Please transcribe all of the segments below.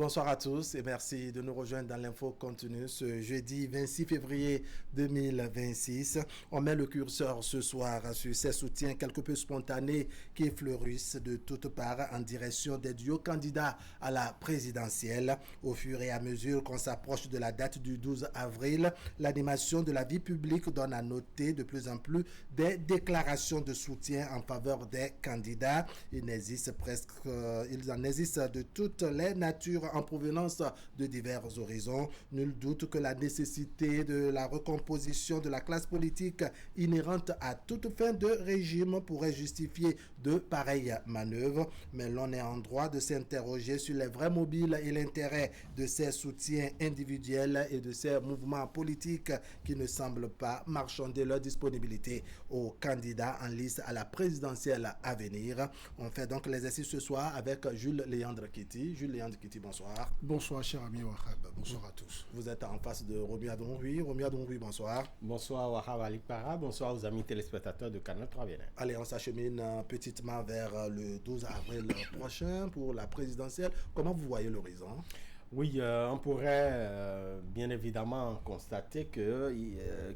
Bonsoir à tous et merci de nous rejoindre dans l'info continue ce jeudi 26 février 2026. On met le curseur ce soir sur ces soutiens quelque peu spontanés qui fleurissent de toutes parts en direction des duos candidats à la présidentielle. Au fur et à mesure qu'on s'approche de la date du 12 avril, l'animation de la vie publique donne à noter de plus en plus des déclarations de soutien en faveur des candidats. Il en existe de toutes les natures en provenance de divers horizons. Nul doute que la nécessité de la recomposition de la classe politique inhérente à toute fin de régime pourrait justifier de pareilles manœuvres, mais l'on est en droit de s'interroger sur les vrais mobiles et l'intérêt de ces soutiens individuels et de ces mouvements politiques qui ne semblent pas marchander leur disponibilité aux candidats en lice à la présidentielle à venir. On fait donc l'exercice ce soir avec Jules Léandre Kitty. Jules Léandre Kitty, bonsoir. Bonsoir, cher ami Wahab. Bonsoir à tous. Vous êtes en face de Romy Adonroui. Romy Adonroui, bonsoir. Bonsoir, Wahab Alikpara. Bonsoir aux amis téléspectateurs de Canal 3 Bénin. Allez, on s'achemine petitement vers le 12 avril prochain pour la présidentielle. Comment vous voyez l'horizon? Oui, on pourrait bien évidemment constater que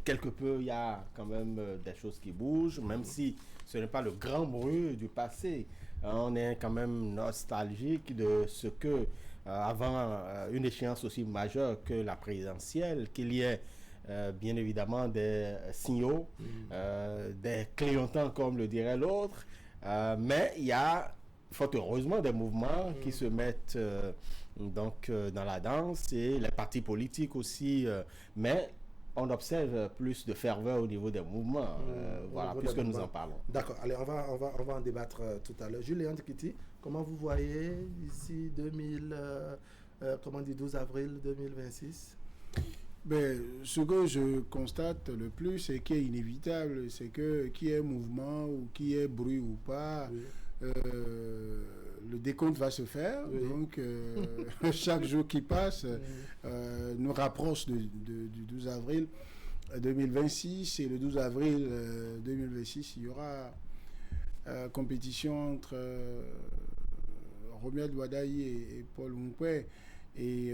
quelque peu il y a quand même des choses qui bougent, même si ce n'est pas le grand bruit du passé. On est quand même nostalgique de ce que, avant une échéance aussi majeure que la présidentielle, qu'il y ait bien évidemment des signaux, des clignotants comme le dirait l'autre, mais il y a fort heureusement des mouvements qui se mettent dans la danse et les partis politiques aussi, mais on observe plus de ferveur au niveau des mouvements, voilà, puisque nous en parlons. D'accord, allez, on va en débattre tout à l'heure. Julien Kitty, comment vous voyez ici 12 avril 2026? Ben, ce que je constate le plus, c'est qu'il est inévitable, c'est que qu'il y ait mouvement ou qu'il y ait bruit ou pas, oui. Le décompte va se faire. Oui. Donc, chaque jour qui passe nous rapproche du 12 avril 2026. Et le 12 avril 2026, il y aura compétition entre Romuald Wadayi et Paul Moumpoué. Et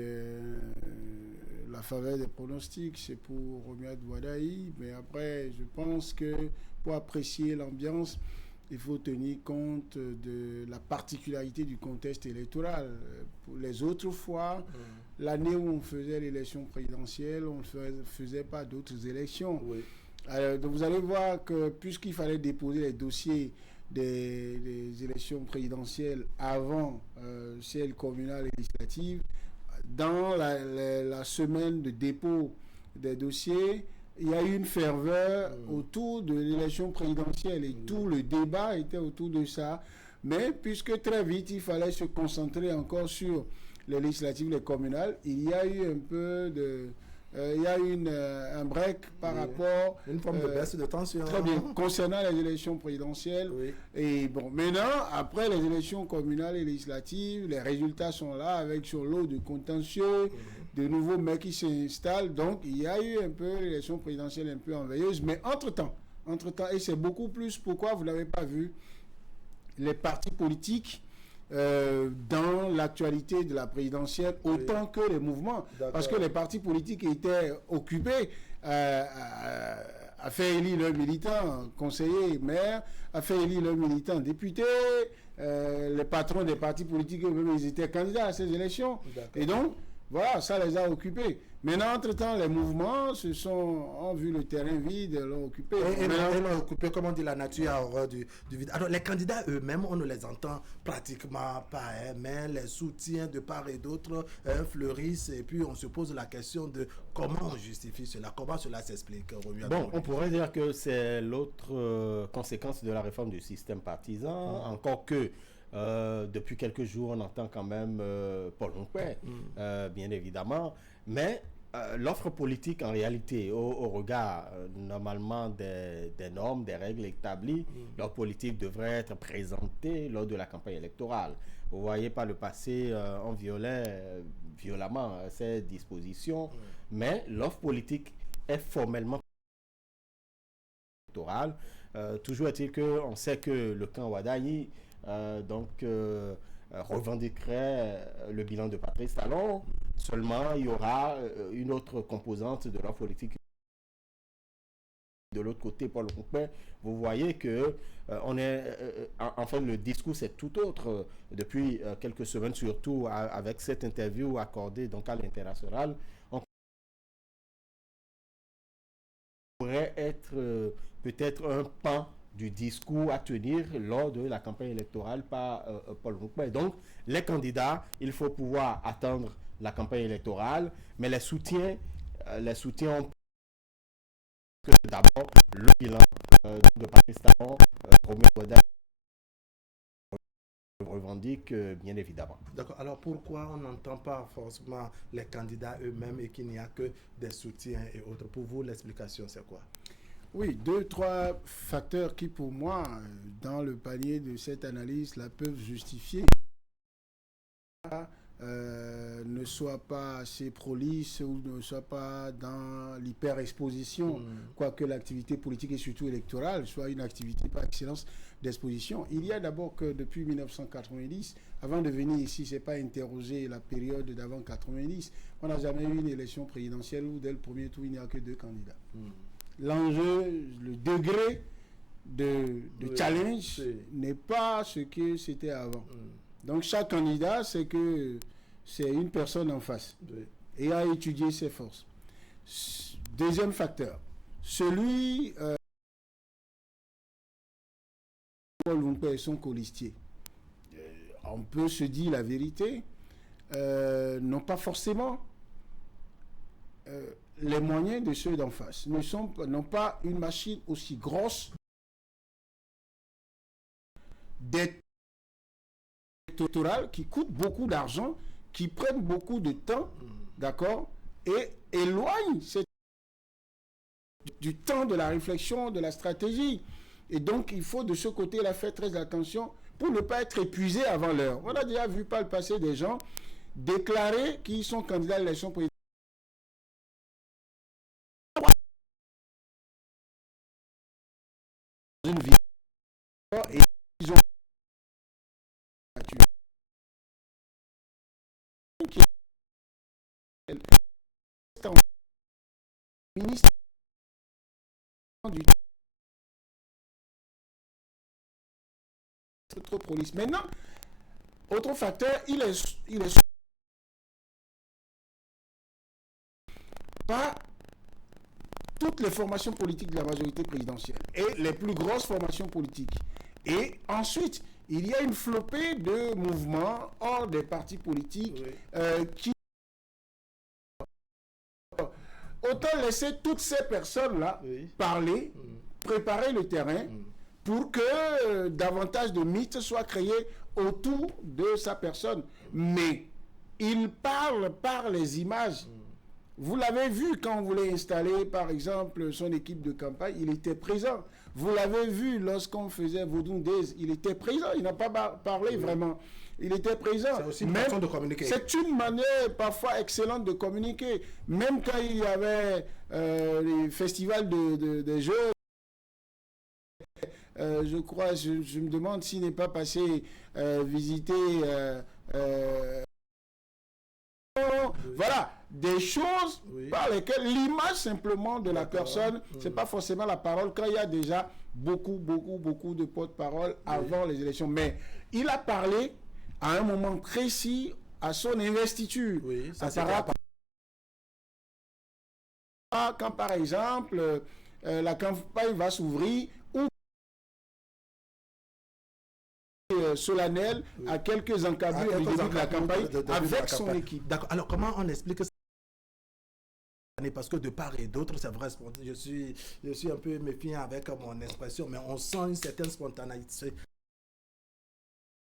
la faveur des pronostics, c'est pour Romuald Wadayi. Mais après, je pense que pour apprécier l'ambiance, il faut tenir compte de la particularité du contexte électoral. Pour les autres fois, l'année où on faisait l'élection présidentielle, on ne faisait pas d'autres élections. Oui. Donc vous allez voir que puisqu'il fallait déposer les dossiers des élections présidentielles avant celles communales et législatives, dans la semaine de dépôt des dossiers, il y a eu une ferveur autour de l'élection présidentielle et tout le débat était autour de ça. Mais puisque très vite, il fallait se concentrer encore sur les législatives, les communales, il y a eu un peu de... il y a eu un break par rapport... Une forme de baisse de tension. Très bien. Concernant les élections présidentielles. Oui. Et bon, maintenant, après les élections communales et législatives, les résultats sont là avec sur l'eau de contentieux, de nouveaux mecs qui s'installent. Donc, il y a eu un peu l'élection présidentielle un peu enveilleuse. Mais entre-temps, et c'est beaucoup plus pourquoi vous n'avez pas vu les partis politiques dans l'actualité de la présidentielle autant que les mouvements. Parce que les partis politiques étaient occupés à faire élire leurs militants conseillers, maires, à faire élire leurs militants députés. Les patrons des partis politiques eux-mêmes, ils étaient candidats à ces élections. Et donc, voilà, ça les a occupés. Maintenant, entre-temps, les mouvements ont vu le terrain vide, l'ont occupé. Et l'ont occupé, comme on dit, la nature a horreur du vide. Alors, les candidats eux-mêmes, on ne les entend pratiquement pas, mais les soutiens de part et d'autre fleurissent. Et puis, on se pose la question de comment on justifie cela, comment cela s'explique. Bon, on pourrait dire que c'est l'autre conséquence de la réforme du système partisan, encore que depuis quelques jours, on entend quand même Paul Moumpoué, bien évidemment, mais l'offre politique, en réalité, au regard normalement des normes, des règles établies, l'offre politique devrait être présentée lors de la campagne électorale. Vous voyez, par le passé, on violait violemment ces dispositions, mais l'offre politique est formellement électorale. Toujours est-il qu'on sait que le camp Wadayi revendiquerait le bilan de Patrice Talon. Seulement, il y aura une autre composante de leur politique. De l'autre côté, Paul Onkpé, vous voyez que enfin, le discours c'est tout autre. Depuis quelques semaines, surtout avec cette interview accordée donc à l'international, on pourrait être peut-être un pan du discours à tenir lors de la campagne électorale par Paul Onkpé. Donc, les candidats, il faut pouvoir attendre la campagne électorale, mais les soutiens ont que d'abord le bilan de Patrice Talon, Romain Wada revendique bien évidemment. D'accord. Alors pourquoi on n'entend pas forcément les candidats eux-mêmes et qu'il n'y a que des soutiens et autres? Pour vous, l'explication, c'est quoi? Oui, 2-3 facteurs qui, pour moi, dans le panier de cette analyse, la peuvent justifier. Ne soit pas assez prolixe ou ne soit pas dans l'hyper-exposition, quoique l'activité politique et surtout électorale soit une activité par excellence d'exposition. Il y a d'abord que depuis 1990, avant de venir ici, je n'ai pas interrogé la période d'avant 90, on n'a jamais eu une élection présidentielle où dès le premier tour, il n'y a que 2 candidats. L'enjeu, le degré de challenge n'est pas ce que c'était avant. Donc chaque candidat, c'est une personne en face et a étudié ses forces. Deuxième facteur, celui Paul Onkpé et son colistier. On peut se dire la vérité, n'ont pas forcément les moyens de ceux d'en face, n'ont pas une machine aussi grosse d'électoral qui coûte beaucoup d'argent, qui prennent beaucoup de temps, d'accord, et éloignent du temps de la réflexion, de la stratégie. Et donc, il faut de ce côté-là faire très attention pour ne pas être épuisé avant l'heure. On a déjà vu par le passé des gens déclarer qu'ils sont candidats à l'élection présidentielle. Une vie. Et ils ont ministre du trop prolixe. Maintenant, autre facteur, il est pas toutes les formations politiques de la majorité présidentielle et les plus grosses formations politiques. Et ensuite, il y a une flopée de mouvements hors des partis politiques qui autant laisser toutes ces personnes-là parler, préparer le terrain pour que davantage de mythes soient créés autour de sa personne. Mais il parle par les images. Vous l'avez vu quand on voulait installer, par exemple, son équipe de campagne, il était présent. Vous l'avez vu lorsqu'on faisait Vodun Days, il était présent. Il n'a pas parlé vraiment. Il était présent. C'est aussi une façon de communiquer. C'est une manière parfois excellente de communiquer. Même quand il y avait les festivals des jeux, je crois, je me demande s'il n'est pas passé visiter... voilà, des choses par lesquelles l'image simplement de la personne, c'est pas forcément la parole, quand il y a déjà beaucoup de porte-parole avant les élections. Mais il a parlé à un moment précis à son investiture. Oui, ça c'est quand par exemple la campagne va s'ouvrir ou solennel à quelques encablures du début de la campagne avec son équipe. D'accord. Alors comment on explique ça? Parce que de part et d'autre, c'est vrai, je suis un peu méfiant avec mon expression, mais on sent une certaine spontanéité.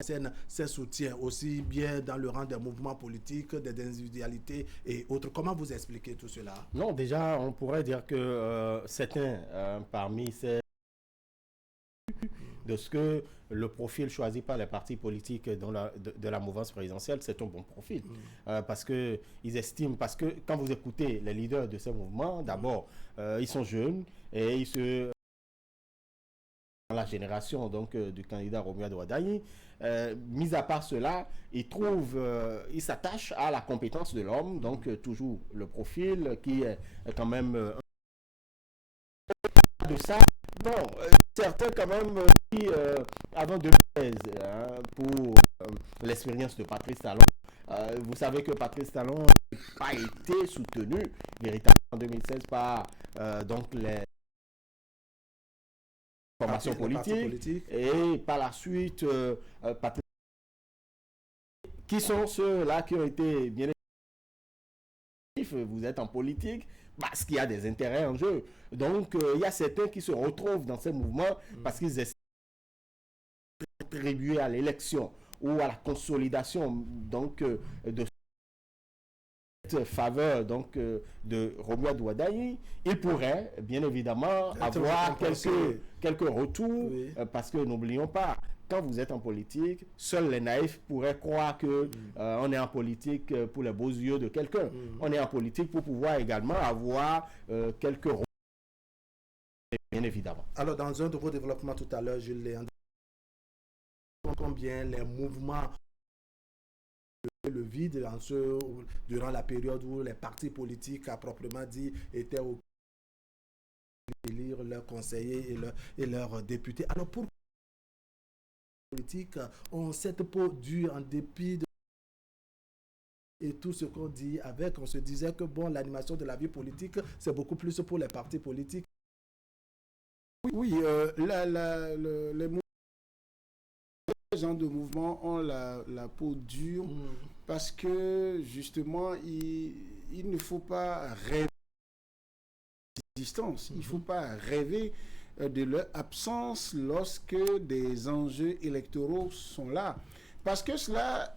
Ses soutiens aussi bien dans le rang des mouvements politiques, des individualités et autres. Comment vous expliquez tout cela? Non, déjà, on pourrait dire que certains parmi ces de ce que le profil choisi par les partis politiques de la mouvance présidentielle, c'est un bon profil. Parce qu'ils estiment, parce que quand vous écoutez les leaders de ces mouvements, d'abord, ils sont jeunes et ils se dans la génération donc du candidat Romuald Wardani. Mis à part cela, il s'attache à la compétence de l'homme, donc toujours le profil qui est quand même de ça. Bon, certains quand même qui, avant 2016, pour l'expérience de Patrice Talon, vous savez que Patrice Talon n'a pas été soutenu véritablement en 2016 par donc les formations politiques et par la suite Patrice, qui sont ceux-là qui ont été bien vous êtes en politique parce qu'il y a des intérêts en jeu. Donc, il y a certains qui se retrouvent dans ces mouvements parce qu'ils essaient de contribuer à l'élection ou à la consolidation donc, de cette faveur donc, de Romuald Wardani. Il pourrait, bien évidemment, avoir quelques retours parce que n'oublions pas, quand vous êtes en politique, seuls les naïfs pourraient croire que on est en politique pour les beaux yeux de quelqu'un. On est en politique pour pouvoir également avoir quelques rôles, bien évidemment. Alors, dans un de vos développements tout à l'heure, Jules Léandre, combien les mouvements le vide durant la période où les partis politiques, à proprement dit, étaient au élire leurs conseillers et leurs députés. Alors, pourquoi politiques ont cette peau dure en dépit de et tout ce qu'on dit avec, on se disait que bon, l'animation de la vie politique, c'est beaucoup plus pour les partis politiques. Oui, les gens de mouvement ont la peau dure parce que justement, il ne faut pas rêver d'existence, il ne faut pas rêver de leur absence lorsque des enjeux électoraux sont là. Parce que cela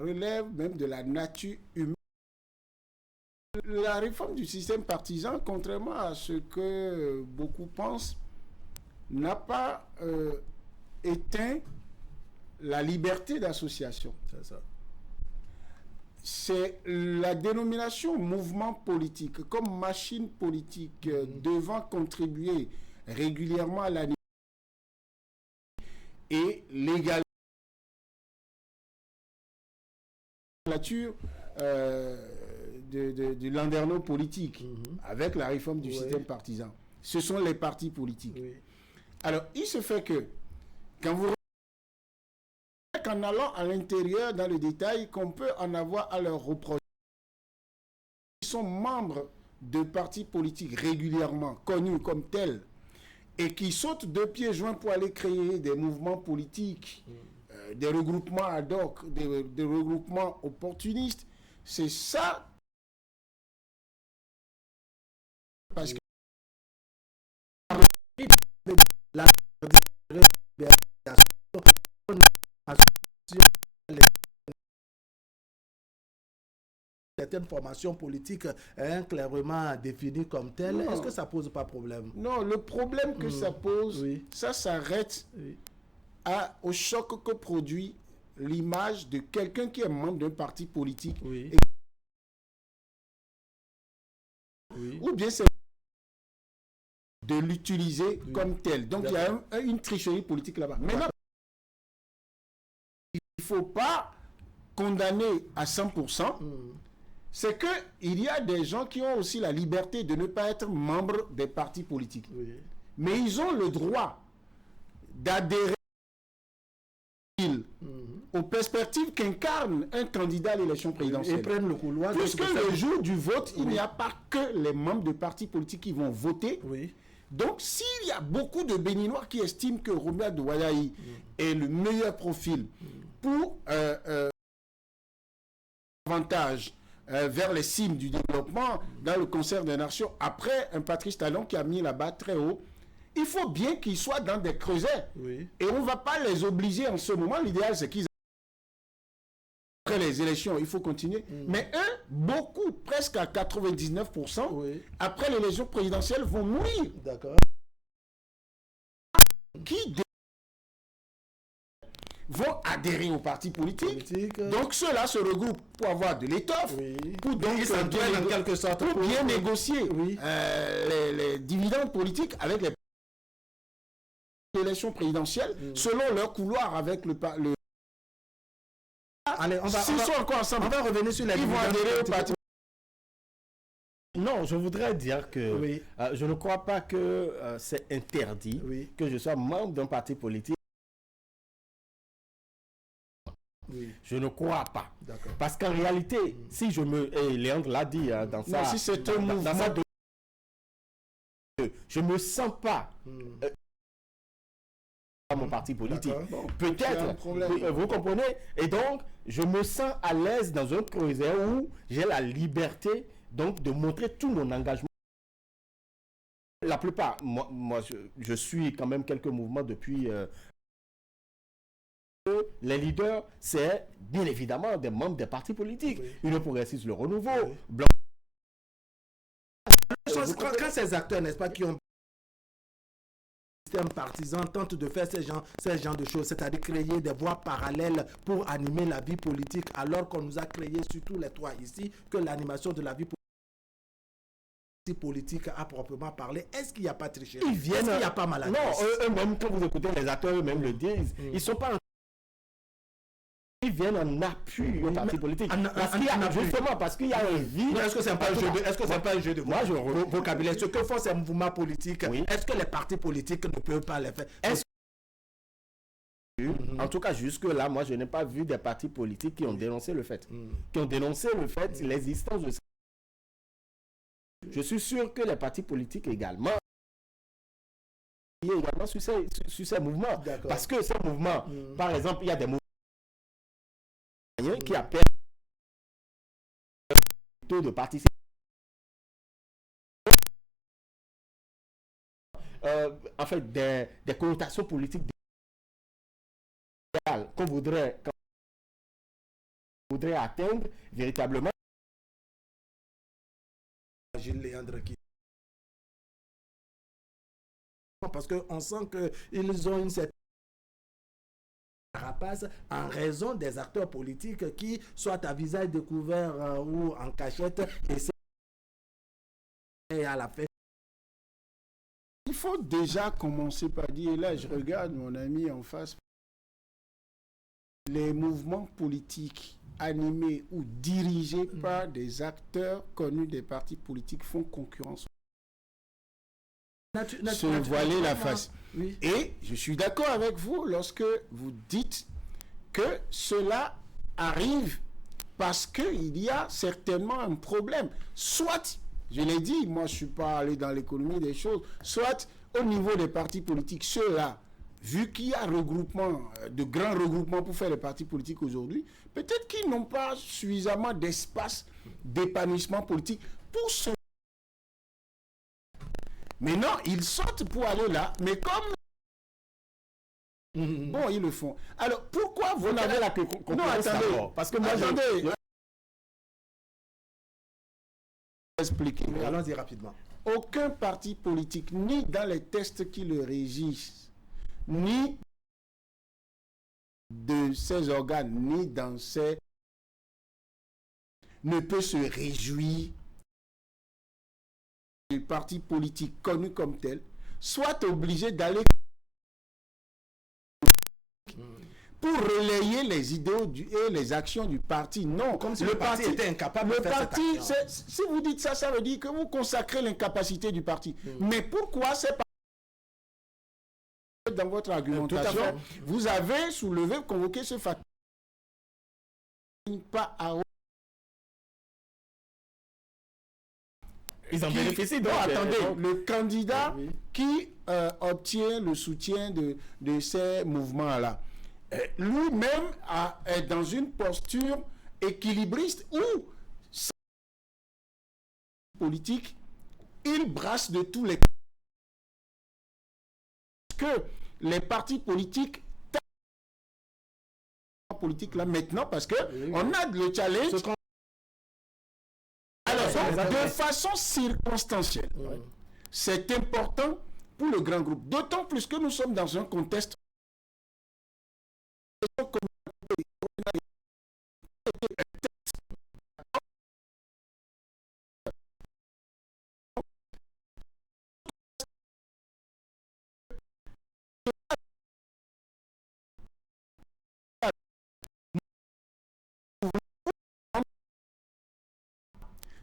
relève même de la nature humaine. La réforme du système partisan, contrairement à ce que beaucoup pensent, n'a pas éteint la liberté d'association. C'est ça. C'est la dénomination mouvement politique comme machine politique devant contribuer régulièrement à la et légalement la nature du landerneau politique avec la réforme du système partisan. Ce sont les partis politiques. Alors, il se fait que quand vous qu'en allant à l'intérieur dans le détail, qu'on peut en avoir à leur reprocher. Ils sont membres de partis politiques régulièrement connus comme tels et qui sautent de pieds joints pour aller créer des mouvements politiques, des regroupements ad hoc, des regroupements opportunistes. C'est ça. Parce que la certaines formations politiques clairement définies comme telles, est-ce que ça pose pas problème? Non, le problème que ça pose, ça s'arrête au choc que produit l'image de quelqu'un qui est membre d'un parti politique. Ou bien c'est de l'utiliser comme tel. Donc il y a une tricherie politique là-bas. Maintenant, il ne faut pas condamner à 100%. C'est qu'il y a des gens qui ont aussi la liberté de ne pas être membres des partis politiques. Mais ils ont le droit d'adhérer aux perspectives qu'incarne un candidat à l'élection présidentielle. Et prennent le couloir. Puisque le jour du vote, il n'y a pas que les membres de partis politiques qui vont voter. Donc, s'il y a beaucoup de Béninois qui estiment que Romuald Wardani est le meilleur profil pour avantage vers les cimes du développement dans le concert des nations, après un Patrice Talon qui a mis la barre très haut, il faut bien qu'ils soient dans des creusets. Et on ne va pas les obliger en ce moment. L'idéal, c'est qu'ils après les élections, il faut continuer. Mais eux, beaucoup, presque à 99%, après l'élection présidentielle, vont mourir. D'accord. Qui vont adhérer aux partis politiques. Donc ceux-là se regroupent pour avoir de l'étoffe, pour donc en quelque sorte pour bien négocier les dividendes politiques avec les l'élection présidentielle selon leur couloir avec le Allez, s'ils sont encore ensemble, on va revenir sur les ils vont adhérer au parti. Non, je voudrais dire que Oui. je ne crois pas que c'est interdit Oui. que je sois membre d'un parti politique. Oui. Je ne crois pas. D'accord. Parce qu'en réalité, si je me... Et Léandre l'a dit hein, dans Non, sa... si c'est un dans mouvement... sa je ne me sens pas à mon parti politique. D'accord. Bon, c'est un Peut-être, problème. vous comprenez? Et donc, je me sens à l'aise dans un creuset où j'ai la liberté donc, de montrer tout mon engagement. La plupart, moi je suis quand même quelques mouvements depuis... les leaders, c'est bien évidemment des membres des partis politiques. Oui. Union progressiste, le renouveau, Oui. Blanc. Quand ces acteurs, n'est-ce pas, qui ont un système partisan, tentent de faire ces genres de choses, c'est-à-dire créer des voies parallèles pour animer la vie politique, alors qu'on nous a créé, surtout les trois ici, que l'animation de la vie politique à proprement parler. Est-ce qu'il n'y a pas tricherie? Ils viennent... Est-ce qu'il n'y a pas maladresse? Non, eux-mêmes, quand vous écoutez les acteurs, eux-mêmes le disent, ils sont pas... Ils viennent en appui au parti politique. Justement, parce qu'il y a un vide. Est-ce que c'est pas un jeu de Moi, je vocabulaire? Ce que font ces mouvements politiques, Oui. est-ce que les partis politiques ne peuvent pas les faire? En tout cas, jusque-là, moi, je n'ai pas vu des partis politiques qui ont dénoncé le fait. Qui ont dénoncé le fait, l'existence de... Je suis sûr que les partis politiques également sur ces mouvements. D'accord. Parce que ces mouvements, par exemple, il y a des mouvements qui appellent taux de participation. En fait, des connotations politiques qu'on voudrait atteindre véritablement. Gilles Léandre qui... Parce qu'on sent qu'ils ont une certaine rapace en raison des acteurs politiques qui, soit à visage découvert ou en cachette, et à la fin. Il faut déjà commencer par dire, et là je regarde mon ami en face, les mouvements politiques animés ou dirigés par des acteurs connus des partis politiques font concurrence. Se voiler la face. Oui. Et je suis d'accord avec vous lorsque vous dites que cela arrive parce qu'il y a certainement un problème. Soit, je l'ai dit, moi je ne suis pas allé dans l'économie des choses, soit au niveau des partis politiques, ceux-là, vu qu'il y a de grands regroupements pour faire les partis politiques aujourd'hui, peut-être qu'ils n'ont pas suffisamment d'espace d'épanouissement politique pour se... Maintenant, ils sortent pour aller là, mais comme... Bon, ils le font. Alors, pourquoi vous n'avez la concurrence? Non, attendez. Parce que moi, attendez. Expliquer. Allons-y rapidement. Aucun parti politique, ni dans les tests qui le régissent, ni de ses organes, ni dans ses... ne peut se réjouir du parti politique connu comme tel, soit obligé d'aller pour relayer les idéaux et les actions du parti. Non, comme si le parti était incapable de faire cette action. Si vous dites ça, ça veut dire que vous consacrez l'incapacité du parti. Mais pourquoi c'est pas dans votre argumentation, vous avez soulevé, convoqué ce facteur pas à... Ils en bénéficient. Donc, attendez, le candidat qui obtient le soutien de ces mouvements-là, lui-même est dans une posture équilibriste où politique, il brasse de tous les que les partis politiques là maintenant parce que on a le challenge. Alors, de façon circonstancielle, c'est important pour le grand groupe, d'autant plus que nous sommes dans un contexte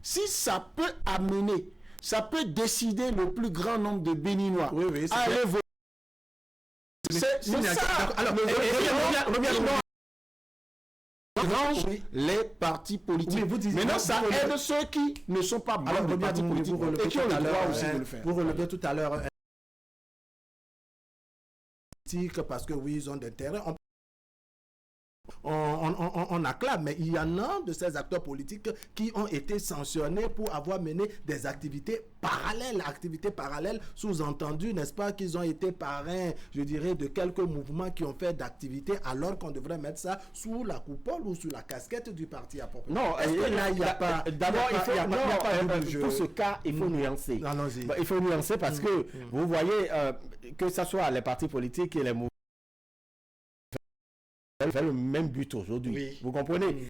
Si ça peut amener, ça peut décider le plus grand nombre de Béninois à aller voter. C'est ça. Alors, les partis politiques. Maintenant, ça aide ceux qui ne sont pas membres des partis politiques et qui ont le droit aussi de le faire. Vous relevez tout à l'heure parce que oui, ils ont d'intérêt. On acclame, mais il y en a de ces acteurs politiques qui ont été sanctionnés pour avoir mené des activités parallèles, sous-entendu, n'est-ce pas, qu'ils ont été parrains, je dirais, de quelques mouvements qui ont fait d'activités, alors qu'on devrait mettre ça sous la coupole ou sous la casquette du parti approprié. Non, est-ce que là, il n'y a pas... D'abord, pour ce cas, il faut nuancer. Il faut nuancer parce que, vous voyez, que ce soit les partis politiques et les mouvements, fait le même but aujourd'hui. Oui. Vous comprenez?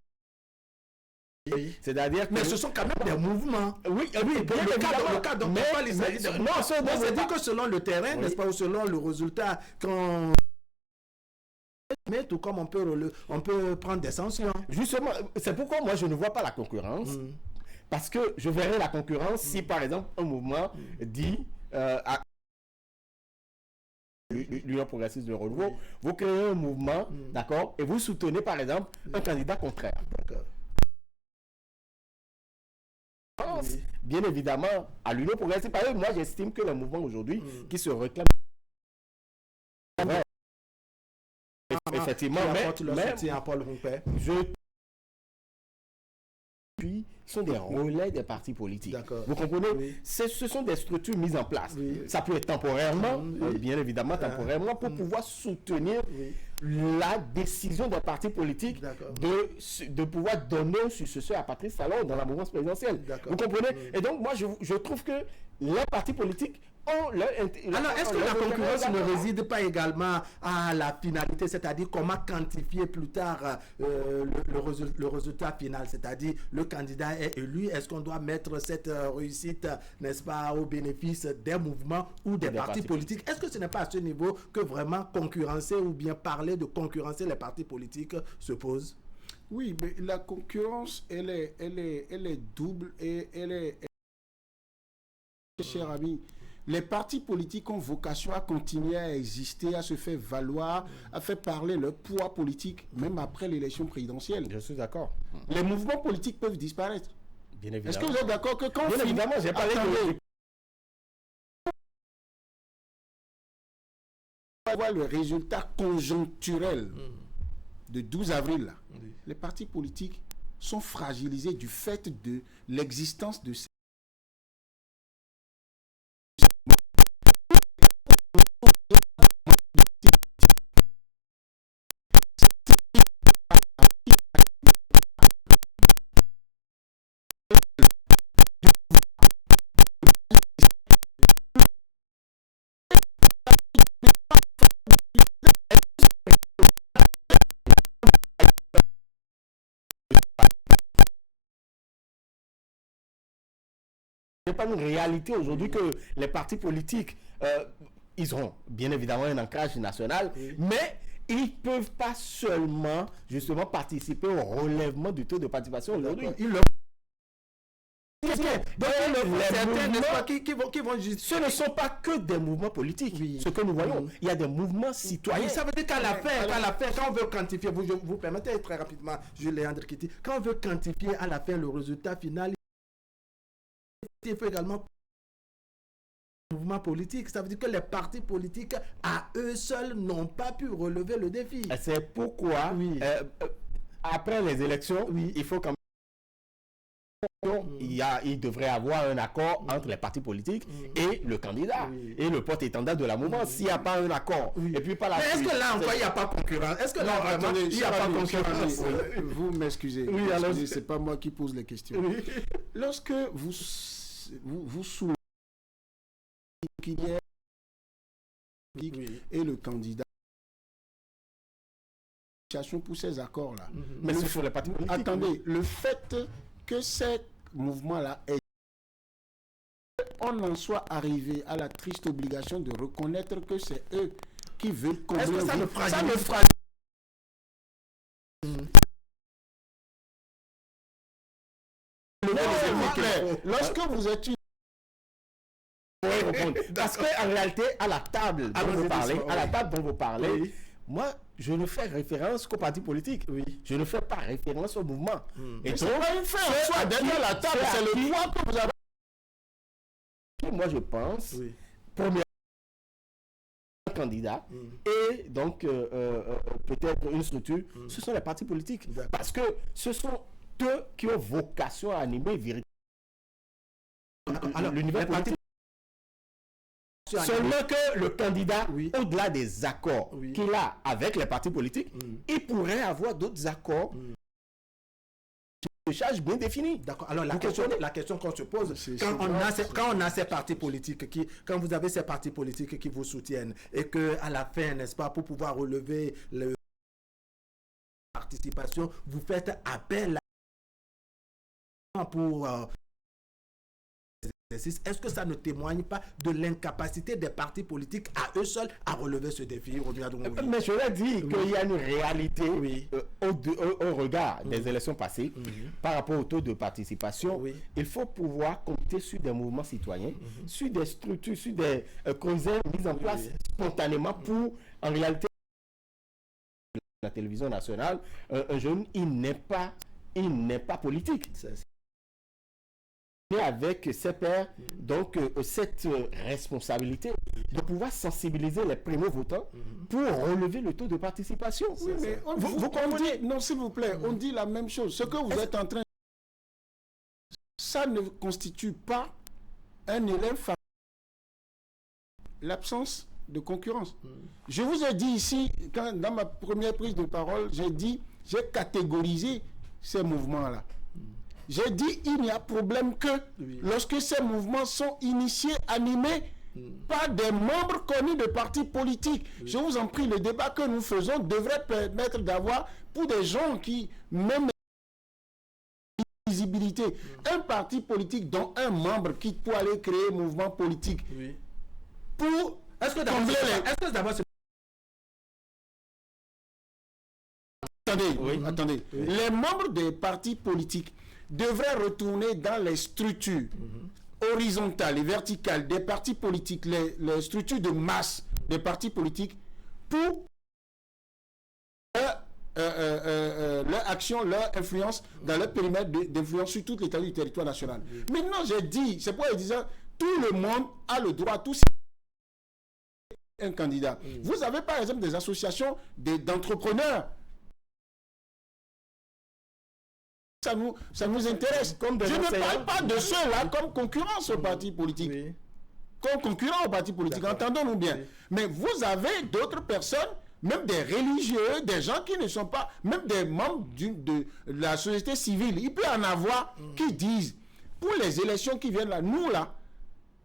Oui. C'est-à-dire que... Mais ce sont quand même des mouvements. Oui, bien le cas dont on parle, c'est-à-dire que selon le terrain, n'est-ce pas, ou selon le résultat, quand... Mais tout comme on peut prendre des sanctions. Justement, c'est pourquoi moi je ne vois pas la concurrence. Parce que je verrais la concurrence si, par exemple, un mouvement dit... l'Union progressiste de renouveau, vous créez un mouvement, d'accord, et vous soutenez par exemple un candidat contraire. Bien évidemment, à l'Union progressiste, par exemple, moi j'estime que le mouvement aujourd'hui qui se réclame effectivement, sont des relais des partis politiques. Vous comprenez? Ce sont des structures mises en place. Ça peut être temporairement, bien évidemment temporairement, pour pouvoir soutenir la décision des partis politiques de pouvoir donner un successeur à Patrice Talon dans la mouvance présidentielle. Vous comprenez? Et donc, moi, je trouve que les partis politiques ont leur... Alors, est-ce que la concurrence ne réside pas également à la finalité, c'est-à-dire comment quantifier plus tard le résultat final, c'est-à-dire le candidat est élu, est-ce qu'on doit mettre cette réussite, n'est-ce pas, au bénéfice des mouvements ou des partis politiques? Est-ce que ce n'est pas à ce niveau que vraiment concurrencer ou bien parler de concurrencer les partis politiques se pose? Oui, mais la concurrence, elle est double et elle est... Cher ami, les partis politiques ont vocation à continuer à exister, à se faire valoir, à faire parler leur poids politique, même après l'élection présidentielle. Je suis d'accord. Les mouvements politiques peuvent disparaître. Bien évidemment. Est-ce que vous êtes d'accord que quand... Bien évidemment, j'ai parlé de... On va voir le résultat conjoncturel de 12 avril. Là. Les partis politiques sont fragilisés du fait de l'existence de ces... C'est pas une réalité aujourd'hui que les partis politiques, ils ont bien évidemment un ancrage national, mais ils ne peuvent pas seulement justement participer au relèvement du taux de participation aujourd'hui. Ce ne sont pas que des mouvements politiques. Ce que nous voyons, il y a des mouvements citoyens. Ça veut dire qu'à la fin, quand on veut quantifier, vous permettez très rapidement, Jules-Léandre Kitty, quand on veut quantifier à la fin le résultat final, il faut également mouvement politique. Ça veut dire que les partis politiques à eux seuls n'ont pas pu relever le défi. C'est pourquoi après les élections, il faut quand même il devrait avoir un accord entre les partis politiques et le candidat et le porte-étendard de la mouvance. S'il n'y a pas un accord, et puis pas la... Mais est-ce que là encore il n'y a pas concurrence? Est-ce que là vraiment il n'y a pas concurrence? Vous m'excusez. C'est pas moi qui pose les questions. Lorsque vous soulevez qu'il y ait et le candidat pour ces accords-là. Mais c'est sur les partis politiques. Attendez, le fait que ces mouvements-là aient on en soit arrivé à la triste obligation de reconnaître que c'est eux qui veulent combler. Est-ce que ça ne fragilise Lorsque vous êtes une... Parce qu'en réalité, à la table dont vous parlez, Oui. moi, je ne fais référence qu'au parti politique. Oui. Je ne fais pas référence au mouvement. Et C'est pas une fin, soit derrière la table, c'est le poids que vous avez. moi, je pense, Oui. premier candidat et donc peut-être une structure, ce sont les partis politiques. D'accord. Parce que ce sont eux qui ont vocation à animer véritablement Alors, le niveau les partis politique. Seulement que le candidat, Oui. au-delà des accords Oui. qu'il a avec les partis politiques, il pourrait avoir d'autres accords de charge bien définis. D'accord. Alors, la Vous question comprenez? qu'on se pose, C'est quand on a ces partis politiques, quand vous avez ces partis politiques qui vous soutiennent, et qu'à la fin, n'est-ce pas, pour pouvoir relever la participation, vous faites appel pour est-ce que ça ne témoigne pas de l'incapacité des partis politiques à eux seuls à relever ce défi? Mais je l'ai dit qu'il y a une réalité Oui. au regard des élections passées par rapport au taux de participation. Oui. Il faut pouvoir compter sur des mouvements citoyens, sur des structures, sur des causes mises en place spontanément pour, en réalité, la télévision nationale, un jeune, il n'est pas politique. Avec ses pairs, donc cette responsabilité de pouvoir sensibiliser les primo-votants pour relever le taux de participation. Oui, mais vous comprenez? Non, s'il vous plaît, on dit la même chose. Ce que vous êtes en train de... Ça ne constitue pas un élément favorable. L'absence de concurrence. Je vous ai dit ici, dans ma première prise de parole, j'ai catégorisé ces mouvements-là. J'ai dit il n'y a problème que lorsque ces mouvements sont initiés, animés par des membres connus de partis politiques. Je vous en prie, le débat que nous faisons devrait permettre d'avoir, pour des gens qui, même visibilité, un parti politique dont un membre quitte pour aller créer un mouvement politique. Pour Est-ce que d'abord Attendez. Les membres des partis politiques devraient retourner dans les structures horizontales et verticales des partis politiques, les structures de masse des partis politiques, pour leur action, leur influence dans leur périmètre d'influence sur toute l'étendue du territoire national. Maintenant, j'ai dit, c'est pourquoi je disais, tout le monde a le droit, tous un candidat. Vous avez par exemple des associations d'entrepreneurs. Ça nous intéresse. Je ne parle pas de ceux-là comme concurrence au parti politique. Comme concurrent au parti politique, entendons-nous bien. Mais vous avez d'autres personnes, même des religieux, des gens qui ne sont pas, même des membres de la société civile. Il peut y en avoir qui disent, pour les élections qui viennent là, nous là,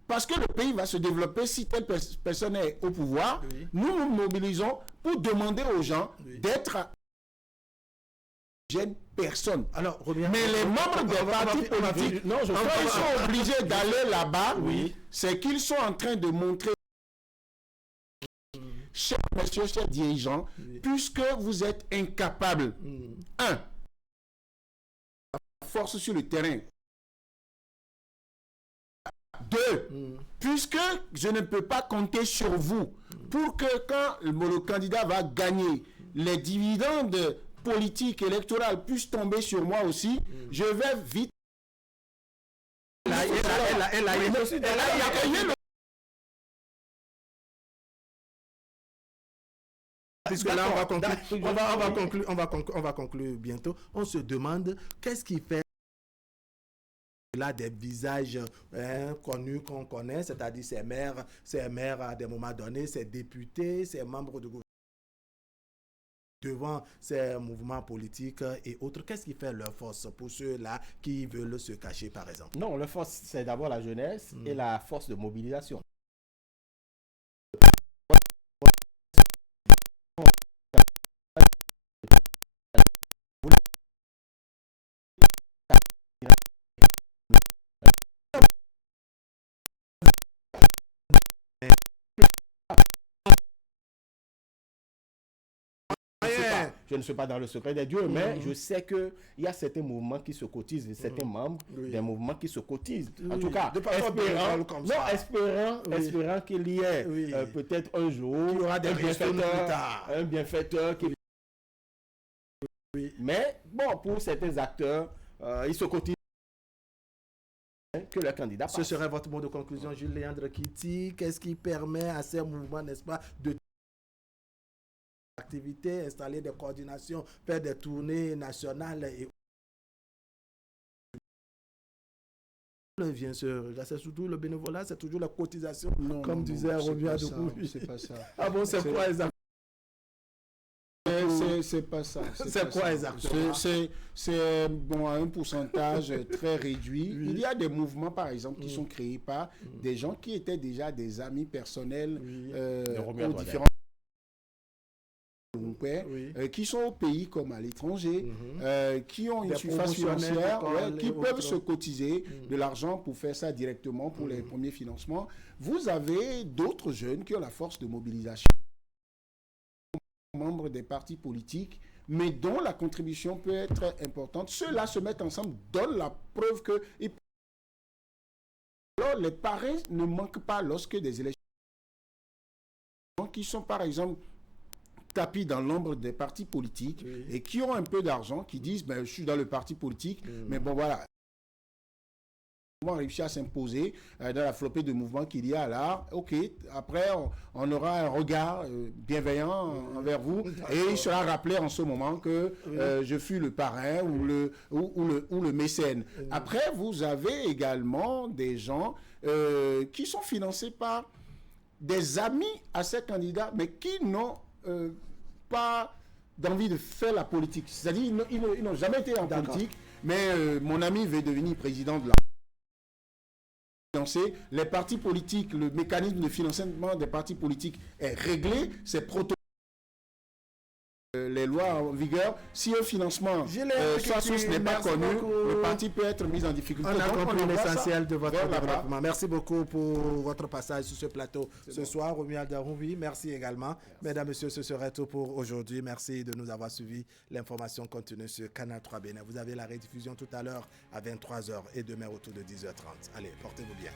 parce que le pays va se développer si telle personne est au pouvoir, nous nous mobilisons pour demander aux gens d'être personne. Alors, mais les membres des partis politiques, quand ils sont obligés d'aller là-bas, c'est qu'ils sont en train de montrer, chers messieurs, chers dirigeants, puisque vous êtes incapables, un, force sur le terrain, deux, puisque je ne peux pas compter sur vous pour que quand le candidat va gagner, les dividendes politique électorale puisse tomber sur moi aussi, je vais vite. Puisque là, on va conclure bientôt. On se demande qu'est-ce qui fait là des visages connus qu'on connaît, c'est-à-dire ces maires à des moments donnés, ces députés, ces membres de gouvernement devant ces mouvements politiques et autres. Qu'est-ce qui fait leur force pour ceux-là qui veulent se cacher, par exemple? Non, leur force, c'est d'abord la jeunesse et la force de mobilisation. je ne suis pas dans le secret des dieux, mais je sais qu'il y a certains mouvements qui se cotisent, et certains membres des mouvements qui se cotisent. En tout cas, espérant qu'il y ait peut-être un jour il y aura des un bienfaiteur qui... Mais bon, pour certains acteurs, ils se cotisent que le candidat passe. Ce serait votre mot de conclusion, Jules Léandre Kitty. Qu'est-ce qui permet à ces mouvements, n'est-ce pas, de activités, installer des coordinations, faire des tournées nationales et bien sûr, c'est surtout le bénévolat, c'est toujours la cotisation, comme disait Robert de Coury. C'est pas ça. Ah bon, c'est quoi exactement? C'est pas ça. C'est quoi exactement? C'est bon, un pourcentage très réduit. Il y a des mouvements, par exemple, qui sont créés par des gens qui étaient déjà des amis personnels aux différents qui sont au pays comme à l'étranger, qui ont une surface financière, qui peuvent se cotiser de l'argent pour faire ça directement pour les premiers financements. Vous avez d'autres jeunes qui ont la force de mobilisation, membres des partis politiques, mais dont la contribution peut être importante. Ceux-là se mettent ensemble, donnent la preuve que... Alors, les parrains ne manquent pas lorsque des élections qui sont, par exemple, tapis dans l'ombre des partis politiques et qui ont un peu d'argent, qui disent ben, je suis dans le parti politique, mais bon voilà, on réussit à s'imposer dans la flopée de mouvements qu'il y a là. Ok, après on aura un regard bienveillant envers vous et il sera rappelé en ce moment que je fus le parrain ou le mécène. Après, vous avez également des gens qui sont financés par des amis à ces candidats, mais qui n'ont pas d'envie de faire la politique. C'est-à-dire, ils n'ont jamais été en politique, mais mon ami veut devenir président de la... Les partis politiques, le mécanisme de financement des partis politiques est réglé, c'est protocole. Les lois en vigueur, si un financement sa source n'est pas connu, le parti peut être mis en difficulté. On a compris l'essentiel de votre développement. Merci beaucoup pour votre passage sur ce plateau ce soir. Romuald Daroubi, merci également. Mesdames, Messieurs, ce serait tout pour aujourd'hui. Merci de nous avoir suivis. L'information continue sur Canal 3 Bénin. Vous avez la rediffusion tout à l'heure à 23h et demain autour de 10h30. Allez, portez-vous bien.